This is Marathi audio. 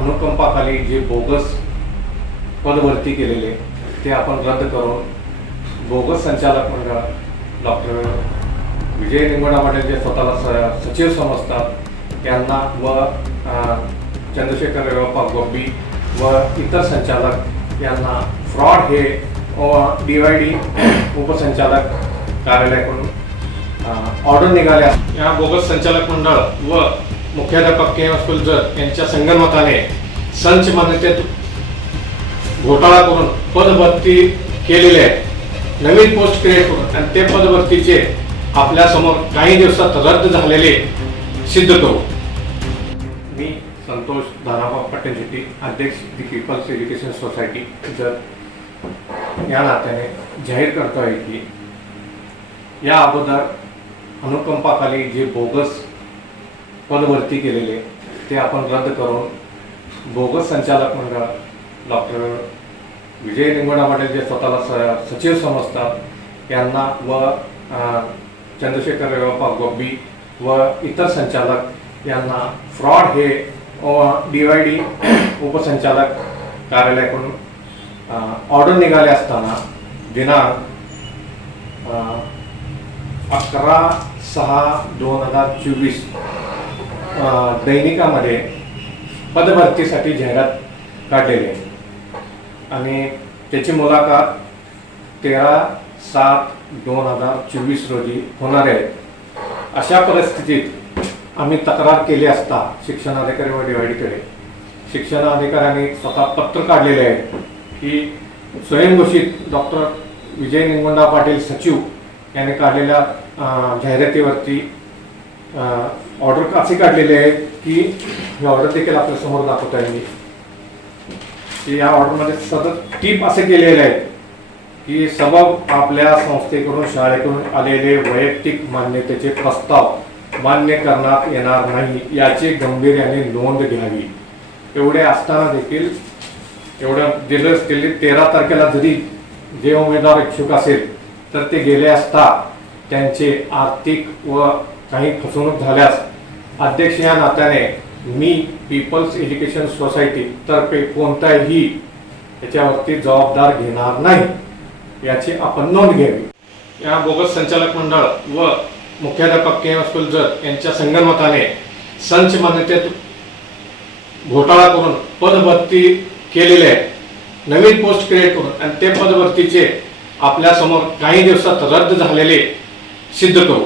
अनुकंपाखाली जे बोगस पदभरती केलेले ते आपण रद्द करून बोगस संचालक मंडळ डॉक्टर विजय निंगोडा पाटील जे स्वतःला स सचिव समजतात त्यांना व चंद्रशेखर रेवप्पा गोब्बी व इतर संचालक यांना फ्रॉड हे डी वाय डी उपसंचालक कार्यालयाकडून ऑर्डर निघाल्या या बोगस संचालक मंडळ व मुख्याध्यापक के एम स्कूलजर यांच्या संगणमताने संच मान्यतेत घोटाळा करून पदभरती केलेले आहे नवीन पोस्ट क्रिएट करून आणि ते पदभरतीचे आपल्यासमोर काही दिवसात रद्द झालेले सिद्ध करू. मी संतोष धाराबा पाटील शेट्टी अध्यक्ष दी पीपल्स एज्युकेशन सोसायटी जर या नात्याने जाहीर करतो आहे की या अगोदर अनुकंपाखाली जे बोगस पदभरती केलेले ते आपण रद्द करून बोगस संचालक मंडळ डॉक्टर विजय निंगोडा पाटील जे स्वतःला स सचिव समजतात यांना व चंद्रशेखर रेवप्पा गोब्बी व इतर संचालक यांना फ्रॉड हे डी वाय डी उपसंचालक कार्यालयाकडून ऑर्डर निघाले असताना दिनांक अकरा सहा दोन हजार चोवीस दैनिकामध्ये पदभरतीसाठी जाहिरात काढलेली आहे. आणि त्याची मुलाखत तेरा सात दोन हजार चोवीस रोजी होणार आहे. अशा परिस्थितीत आम्ही तक्रार केली असता शिक्षण अधिकारी व डिवायडीकडे शिक्षणाधिकाऱ्यांनी स्वतः पत्र काढलेले आहे की स्वयंघोषित डॉक्टर विजय निंगोंडा पाटील सचिव यांनी काढलेल्या जाहिरातीवरती ऑर्डर असे काढलेले आहे की ही ऑर्डर देखील आपल्यासमोर आहे मी की या ऑर्डरमध्ये सतत टीप असे केलेले आहेत की सबब आपल्या संस्थेकडून शाळेकडून आलेले वैयक्तिक मान्यतेचे प्रस्ताव मान्य करण्यात येणार नाही याची गंभीर्याने नोंद घ्यावी. एवढे असताना देखील एवढं दिलं दिल्लीत तेरा तारखेला जरी जे उमेदवार इच्छुक असेल तर ते गेले असता त्यांचे आर्थिक व काही फसवणूक झाल्यास अध्यक्ष या नात्याने मी पीपल्स एज्युकेशन सोसायटी तर्फे कोणताही याच्यावरती जबाबदार घेणार नाही याची आपण नोंद घ्यावी. या बोगस संचालक मंडळ व मुख्याध्यापक के एम स्कूलजर यांच्या संगनमताने संच मान्यतेत घोटाळा करून पदभरती केलेले आहे नवीन पोस्ट क्रिएट करून आणि ते पदभरतीचे आपल्यासमोर काही दिवसात रद्द झालेले सिद्ध करू.